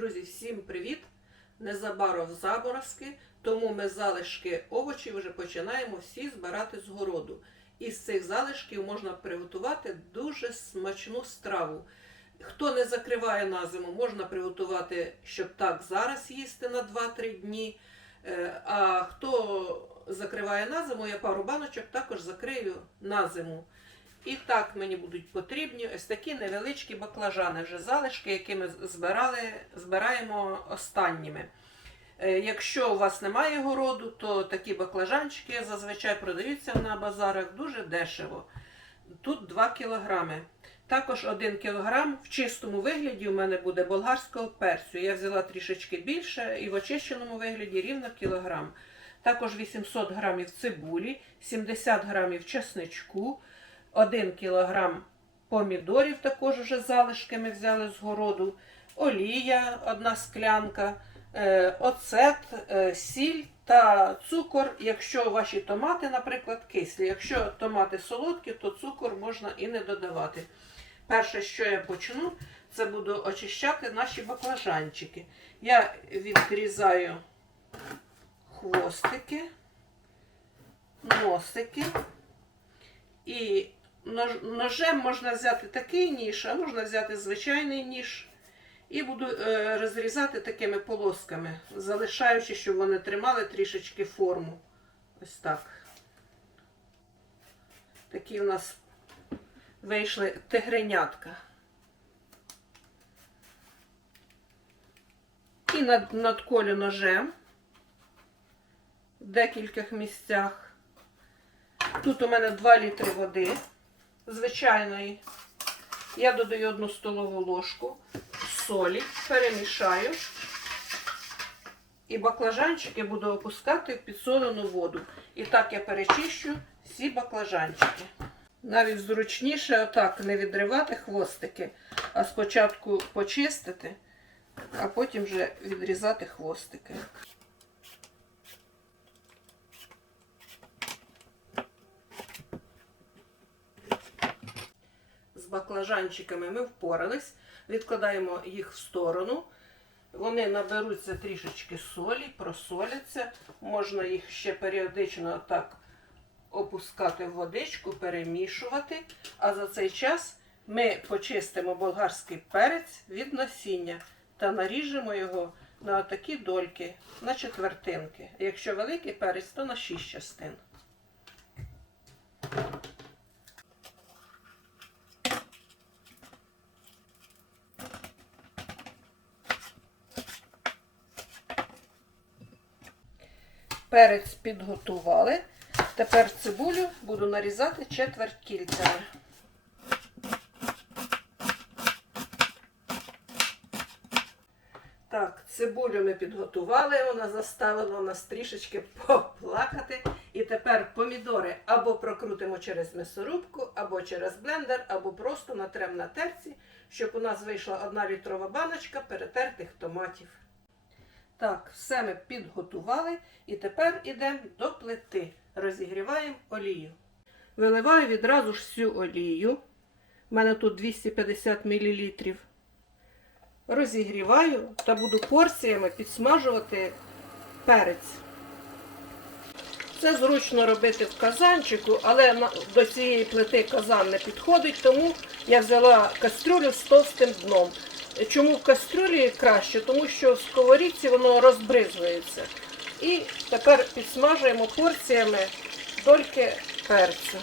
Друзі, всім привіт! Незабаром заморозки, тому ми залишки овочів вже починаємо всі збирати з городу. Із цих залишків можна приготувати дуже смачну страву. Хто не закриває на зиму, можна приготувати, щоб так зараз їсти на 2-3 дні. Е, А хто закриває на зиму, я пару баночок також закрию на зиму. І так мені будуть потрібні ось такі невеличкі баклажани, вже залишки, які ми збирали, збираємо останніми. Е, Якщо у вас немає городу, то такі баклажанчики зазвичай продаються на базарах дуже дешево. Тут 2 кілограми. Також 1 кілограм в чистому вигляді у мене буде болгарського перцю. Я взяла трішечки більше і в очищеному вигляді рівно кілограм. Також 800 грамів цибулі, 70 грамів чесничку, 1 кілограм помідорів також вже залишки ми взяли з городу, олія, одна склянка, е, оцет, е, сіль та цукор, якщо ваші томати, наприклад, кислі. Якщо томати солодкі, то цукор можна і не додавати. Перше, що я почну, це буду очищати наші баклажанчики. Я відрізаю хвостики, носики. І ножем можна взяти такий ніж, а можна взяти звичайний ніж. І буду е, розрізати такими полосками, залишаючи, щоб вони тримали трішечки форму. Ось так. Такі у нас вийшли тигренятка. І над, надколю ножем в декількох місцях. Тут у мене 2 літри води звичайної. Я додаю одну столову ложку солі, перемішаю. І баклажанчики буду опускати в підсолену воду. І так я перечищу всі баклажанчики. Навіть зручніше отак не відривати хвостики, а спочатку почистити, а потім вже відрізати хвостики. Баклажанчиками ми впорались, відкладаємо їх в сторону. Вони наберуться трішечки солі, просоляться. Можна їх ще періодично так опускати в водичку, перемішувати. А за цей час ми почистимо болгарський перець від насіння та наріжемо його на такі дольки, на четвертинки. Якщо великий перець, то на 6 частин. Перець підготували. Тепер цибулю буду нарізати четверть кільцями. Так, цибулю ми підготували, вона заставила нас трішечки поплакати. І тепер помідори або прокрутимо через м'ясорубку, або через блендер, або просто натрем на терці, щоб у нас вийшла одна літрова баночка перетертих томатів. Так, все ми підготували і тепер йдемо до плити. Розігріваємо олію. Виливаю відразу ж всю олію. У мене тут 250 мл. Розігріваю та буду порціями підсмажувати перець. Це зручно робити в казанчику, але до цієї плити казан не підходить, тому я взяла кастрюлю з товстим дном. Чому в кастрюлі краще? Тому що в сковорідці воно розбризується. І тепер підсмажуємо порціями дольки перцю.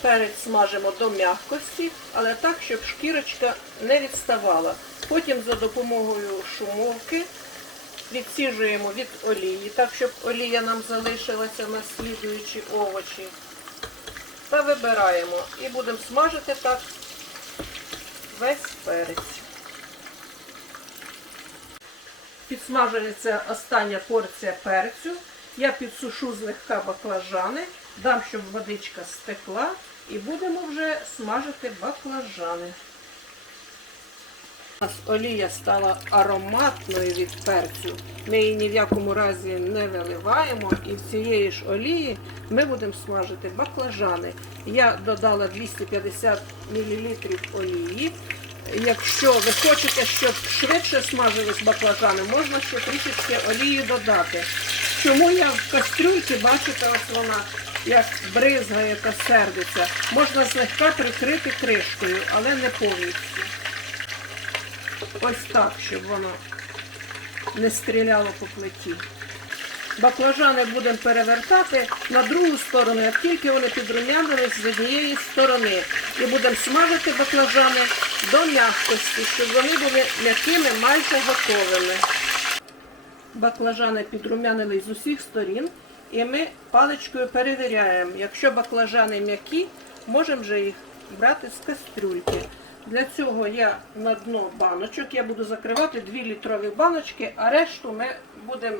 Перець смажимо до м'якості, але так, щоб шкірочка не відставала. Потім за допомогою шумовки відсіжуємо від олії, так, щоб олія нам залишилася на слідуючі овочі. Та вибираємо і будемо смажити так весь перець. Підсмажується остання порція перцю. Я підсушу злегка баклажани, дам, щоб водичка стекла, і будемо вже смажити баклажани. У нас олія стала ароматною від перцю. Ми її ні в якому разі не виливаємо. І в цієї ж олії ми будемо смажити баклажани. Я додала 250 мл олії. Якщо ви хочете, щоб швидше смажились баклажани, можна ще трішечки олії додати. Чому я в кастрюльці, бачите, ось вона як бризгає та сердиться. Можна злегка прикрити кришкою, але не повністю. Ось так, щоб воно не стріляло по плиті. Баклажани будемо перевертати на другу сторону, як тільки вони підрумянились з однієї сторони. І будемо смажити баклажани до м'якості, щоб вони були м'якими, майже готовими. Баклажани підрумянились з усіх сторін, і ми паличкою перевіряємо. Якщо баклажани м'які, можемо вже їх брати з кастрюльки. Для цього я на дно баночок я буду закривати 2 літрові баночки, а решту ми будемо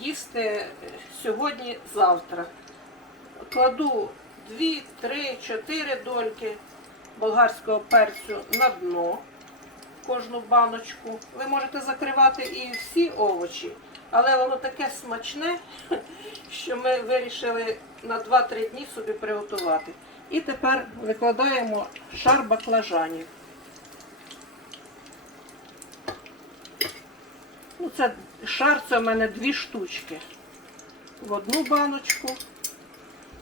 їсти сьогодні-завтра. Кладу 2, 3, 4 дольки болгарського перцю на дно кожну баночку. Ви можете закривати і всі овочі, але воно таке смачне, що ми вирішили на 2-3 дні собі приготувати. І тепер викладаємо шар баклажанів. Ну, це шар це в мене дві штучки. В одну баночку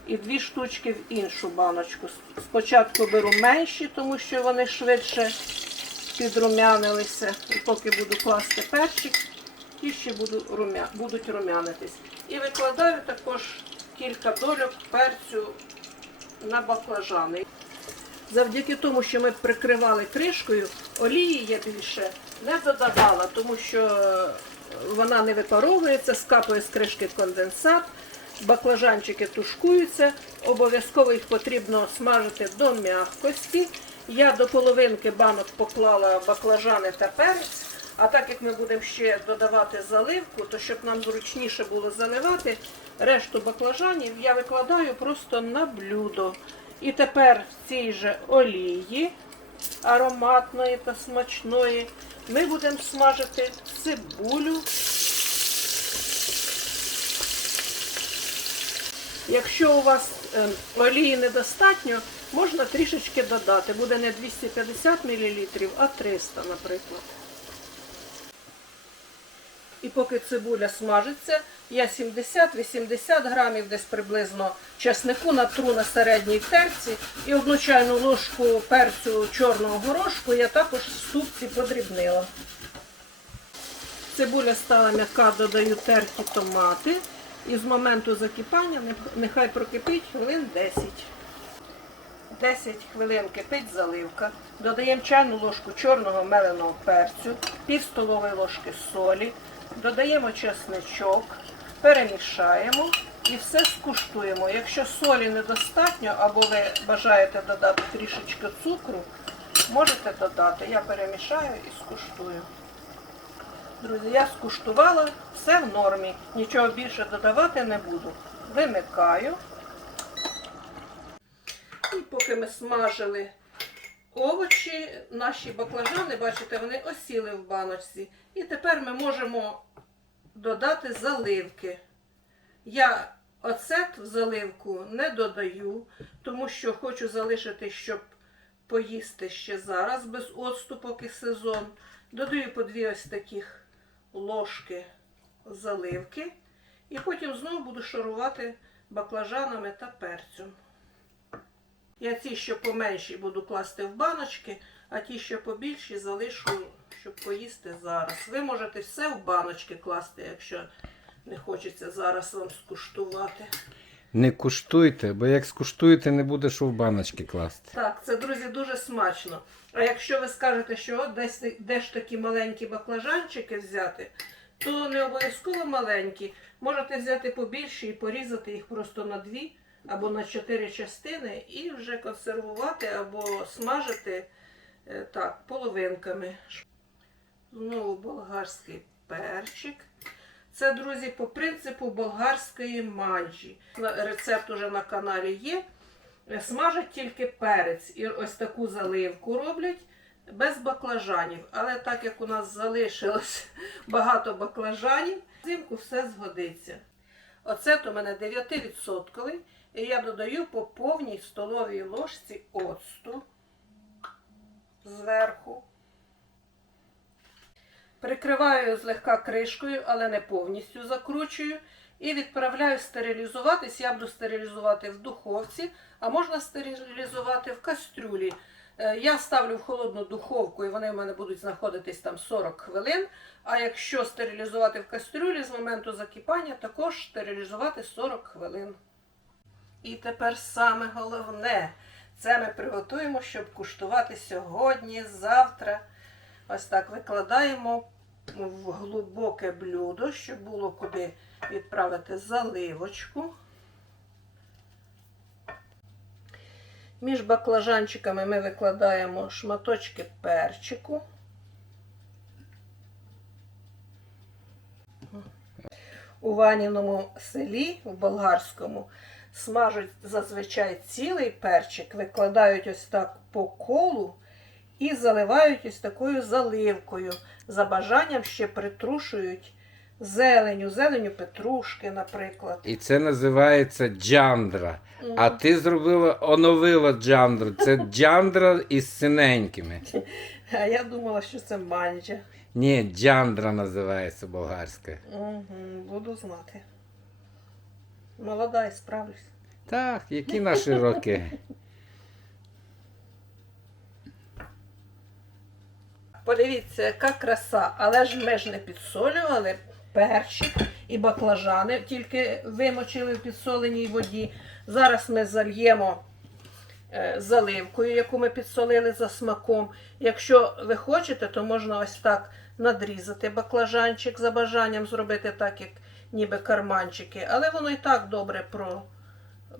і дві штучки в іншу баночку. Спочатку беру менші, тому що вони швидше підрумянилися. І поки буду класти перчик, ті ще буду румя... будуть румянитись. І викладаю також кілька дольок перцю на баклажани. Завдяки тому, що ми прикривали кришкою, олії я більше не додавала, тому що е, вона не випаровується, скапує з кришки конденсат, баклажанчики тушкуються, обов'язково їх потрібно смажити до м'якості. Я до половинки банок поклала баклажани та перець, а так як ми будемо ще додавати заливку, то щоб нам зручніше було заливати, решту баклажанів я викладаю просто на блюдо. І тепер в цій же олії ароматної та смачної ми будемо смажити цибулю. Якщо у вас е, олії недостатньо, можна трішечки додати. Буде не 250 мл, а 300, наприклад. І поки цибуля смажиться, я 70-80 грамів десь приблизно чеснику натру на середній терці і одну чайну ложку перцю чорного горошку я також в ступці подрібнила. Цибуля стала м'яка, додаю терті томати. І з моменту закипання нехай прокипить хвилин 10. 10 хвилин кипить заливка. Додаємо чайну ложку чорного меленого перцю, пів столової ложки солі, додаємо чесничок, перемішаємо і все скуштуємо. Якщо солі недостатньо або ви бажаєте додати трішечки цукру, можете додати. Я перемішаю і скуштую. Друзі, я скуштувала, все в нормі. Нічого більше додавати не буду. Вимикаю. І поки ми смажили овочі, наші баклажани, бачите, вони осіли в баночці. І тепер ми можемо додати заливки. Я оцет в заливку не додаю, тому що хочу залишити, щоб поїсти ще зараз, без оцту, поки сезон. Додаю по дві ось таких ложки заливки. І потім знову буду шарувати баклажанами та перцем. Я ці, що поменші, буду класти в баночки, а ті, що побільші, залишу, щоб поїсти зараз. Ви можете все в баночки класти, якщо не хочеться зараз вам скуштувати. Не куштуйте, бо як скуштуєте, не буде що в баночки класти. Так, це, друзі, дуже смачно. А якщо ви скажете, що от десь де ж такі маленькі баклажанчики взяти, то не обов'язково маленькі. Можете взяти побільші і порізати їх просто на дві або на чотири частини і вже консервувати або смажити так, половинками. Знову болгарський перчик. Це, друзі, по принципу болгарської манджі. Рецепт уже на каналі є. Смажать тільки перець і ось таку заливку роблять. без баклажанів. Але так як у нас залишилось багато баклажанів, взимку все згодиться. Оцет у мене 9%, і я додаю по повній столовій ложці оцту зверху. Прикриваю злегка кришкою, але не повністю закручую. І відправляю стерилізуватись. Я буду стерилізувати в духовці, а можна стерилізувати в кастрюлі. Е, Я ставлю в холодну духовку, і вони в мене будуть знаходитись там 40 хвилин. А якщо стерилізувати в кастрюлі з моменту закипання, також стерилізувати 40 хвилин. І тепер саме головне, це ми приготуємо, щоб куштувати сьогодні, завтра. Ось так викладаємо в глибоке блюдо, щоб було куди відправити заливочку. Між баклажанчиками ми викладаємо шматочки перчику. У Ваніному селі, в болгарському, смажуть зазвичай цілий перчик, викладають ось так по колу і заливають ось такою заливкою. За бажанням ще притрушують зеленю, зеленю петрушки, наприклад. І це називається джандра. А ти зробила, оновила джандру. Це джандра із синенькими. А я думала, що це манджа. Ні, джандра називається болгарська. Угу, буду знати. Молода і справлюсь. Так, які наші роки? Подивіться, яка краса, але ж ми ж не підсолювали перчик і баклажани, тільки вимочили в підсоленій воді. Зараз ми зальємо е, заливкою, яку ми підсолили за смаком. Якщо ви хочете, то можна ось так надрізати баклажанчик за бажанням зробити так, як ніби карманчики. Але воно і так добре про,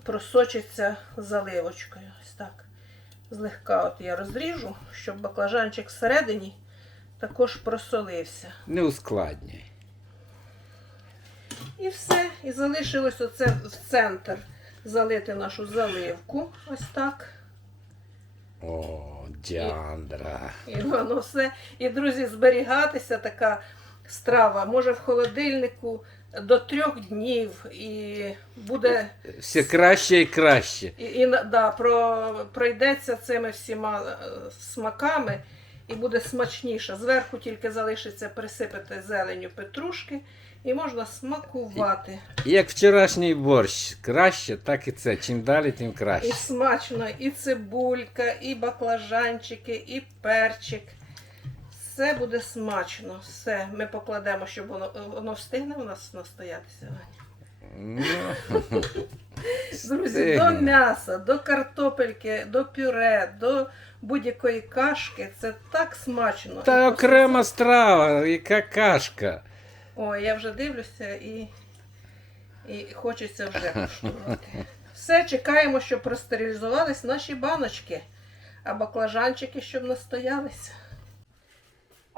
просочиться заливочкою. Ось так. Злегка от я розріжу, щоб баклажанчик всередині також просолився. Не ускладнюй. І все. І залишилось оце в центр залити нашу заливку. Ось так. О, джандра. І воно все. І, друзі, зберігатися така страва може в холодильнику до трьох днів. І буде Все краще і краще. І, і да, про, пройдеться цими всіма е, смаками і буде смачніше. Зверху тільки залишиться присипати зеленю петрушки і можна смакувати. Як вчорашній борщ. Краще, так і це. Чим далі, тим І краще. смачно, і цибулька, і баклажанчики, і перчик. Все буде смачно. Все. Ми покладемо, щоб воно, воно встигне у нас настоятися. Ну, Друзі, до м'яса, до картопельки, до пюре, до будь-якої кашки. Це так смачно. Та окрема страва, яка кашка. Ой, я вже дивлюся і, і хочеться вже куштувати. Все, чекаємо, щоб простерилізувались наші баночки, а баклажанчики, щоб настоялися.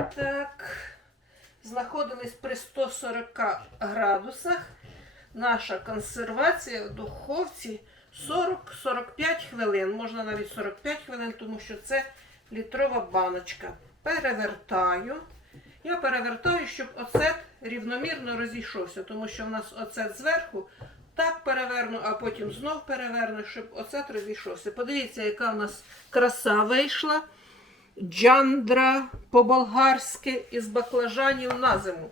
Так, знаходились при 140 градусах. Наша консервація в духовці 40-45 хвилин. Можна навіть 45 хвилин, тому що це літрова баночка. Перевертаю. Я перевертаю, щоб оцет рівномірно розійшовся, тому що в нас оцет зверху так переверну, а потім знов переверну, щоб оцет розійшовся. Подивіться, яка в нас краса вийшла. Джандра по-болгарськи із баклажанів на зиму.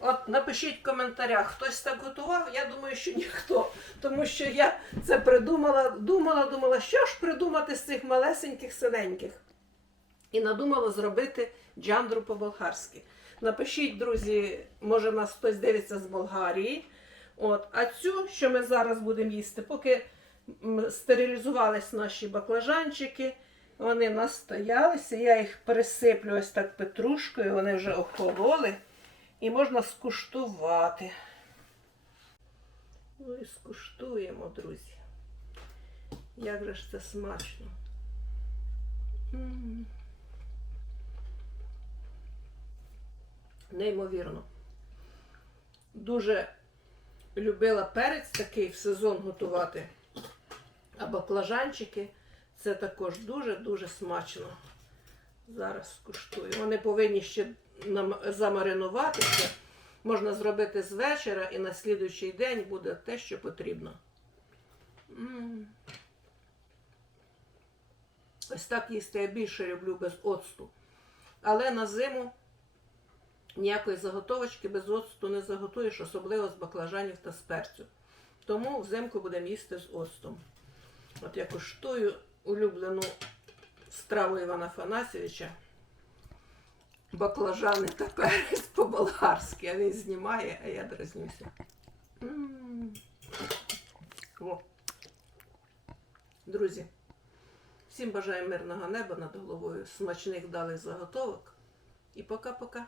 От напишіть в коментарях, хтось так готував. Я думаю, що ніхто. Тому що я це придумала, думала, думала, що ж придумати з цих малесеньких синеньких. І надумала зробити джандру по-болгарськи. Напишіть, друзі, може нас хтось дивиться з Болгарії. От. А цю, що ми зараз будемо їсти, поки стерилізувались наші баклажанчики, вони настоялися, я їх пересиплю ось так петрушкою, вони вже охололи. І можна скуштувати. Ну і скуштуємо, друзі. Як же ж це смачно. Неймовірно. Дуже любила перець такий в сезон готувати. А баклажанчики це також дуже-дуже смачно. Зараз скуштую. Вони повинні ще замаринуватися. Можна зробити з вечора і на слідуючий день буде те, що потрібно. М. Ось так їсти я більше люблю без оцту. Але на зиму ніякої заготовочки без оцту не заготуєш, особливо з баклажанів та з перцю. Тому взимку будемо їсти з оцтом. От я куштую улюблену страву Івана Фанасьовича. Баклажани та по-болгарськи. А він знімає, а я дразнюся. М. О. Друзі, всім бажаю мирного неба над головою, смачних далих заготовок. І пока-пока.